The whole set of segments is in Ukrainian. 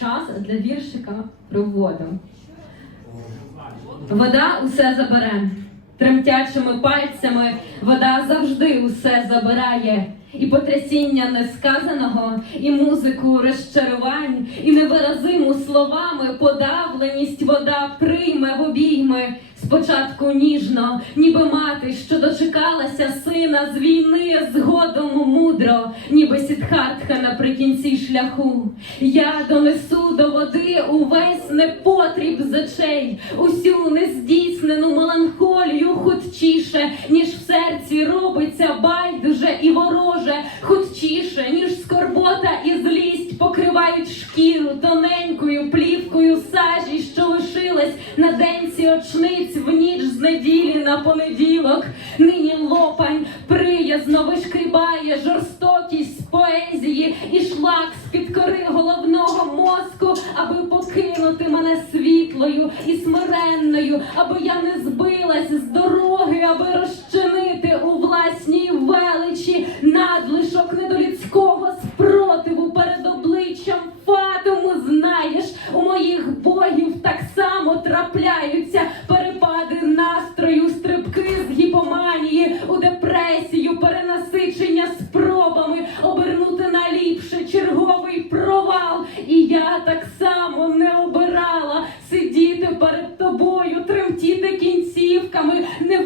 час для віршика про воду. Вода усе забере. Тремтячими пальцями вода завжди усе забирає. І потрясіння несказаного, і музику розчарувань, і невиразиму словами подавленість вода прийме в обійми. Спочатку ніжно, ніби мати, що дочекалася сина з війни, згодом мудро, ніби сідхартка наприкінці шляху. Я донесу до води увесь непотріб з очей, усю нездійснену меланхолію хутчіше, ніж в серці робиться байдуже і вороже, хутчіше, ніж скорбота і злість покривають шкіру тоненькою плівкою сажі, що лишилась на денці очниць в ніч з неділі на понеділок. Нині лопань приязно вишкрібає жорстокість поезії і шлак з-під кори головного мозку, аби покинути мене світлою і смиренною, аби я не збилась з дороги, аби розчинити у власній величі надлишок недолюдського спротиву перед обличчям фатуму. Знаєш, у моїх богів так само трапляються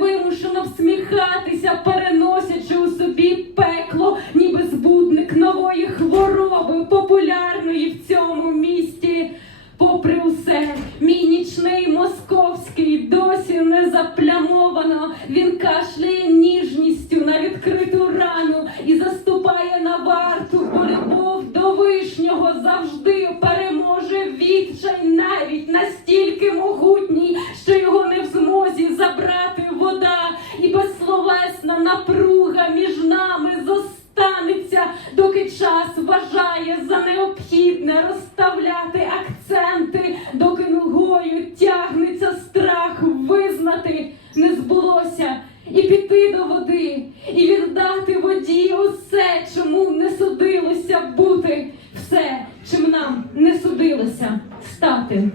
невимушено всміхатися, переносячи у собі пекло, ніби збудник нової хвороби, популярної в цьому місті. Попри усе, мій нічний московський досі не заплямовано. Він кашляє не розставляти акценти, доки ногою тягнеться страх визнати не збулося і піти до води, і віддати воді усе, чому не судилося бути, все, чим нам не судилося стати.